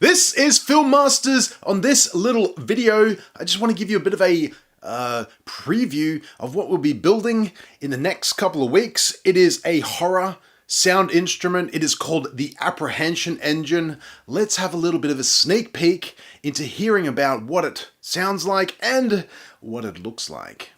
This is Filmmasters. On this little video, I just want to give you a bit of a preview of what we'll be building in the next couple of weeks. It is a horror sound instrument. It is called the Apprehension Engine. Let's have a little bit of a sneak peek into hearing about what it sounds like and what it looks like.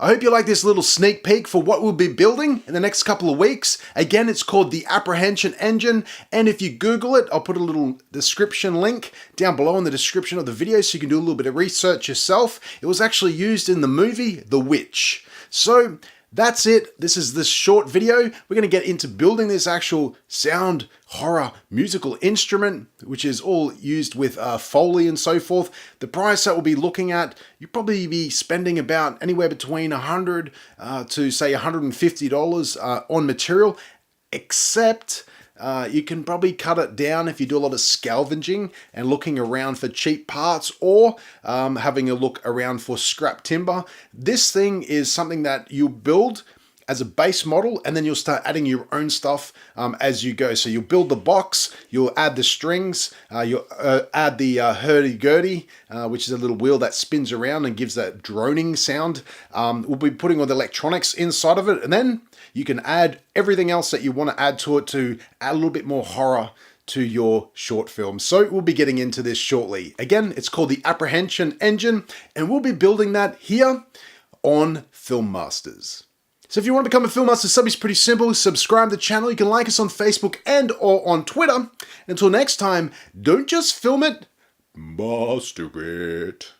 I hope you like this little sneak peek for what we'll be building in the next couple of weeks. Again, it's called the Apprehension Engine, and if you Google it, I'll put a little description link down below in the description of the video so you can do a little bit of research yourself. It was actually used in the movie VVitch. So that's it. This is this short video. We're going to get into building this actual sound horror musical instrument, which is all used with Foley and so forth. The price that we'll be looking at, you'll probably be spending about anywhere between $100 to say $150 on material, except you can probably cut it down if you do a lot of scavenging and looking around for cheap parts, or having a look around for scrap timber. This thing is something that you build as a base model, and then you'll start adding your own stuff as you go. So you'll build the box, you'll add the strings, you'll add the hurdy-gurdy, which is a little wheel that spins around and gives that droning sound. We'll be putting all the electronics inside of it, and then you can add everything else that you want to add to it to add a little bit more horror to your short film. So we'll be getting into this shortly. Again, it's called the Apprehension Engine, and we'll be building that here on Filmmasters. So if you want to become a Filmmaster sub, it's pretty simple. Subscribe to the channel. You can like us on Facebook and or on Twitter. Until next time, don't just film it, master it.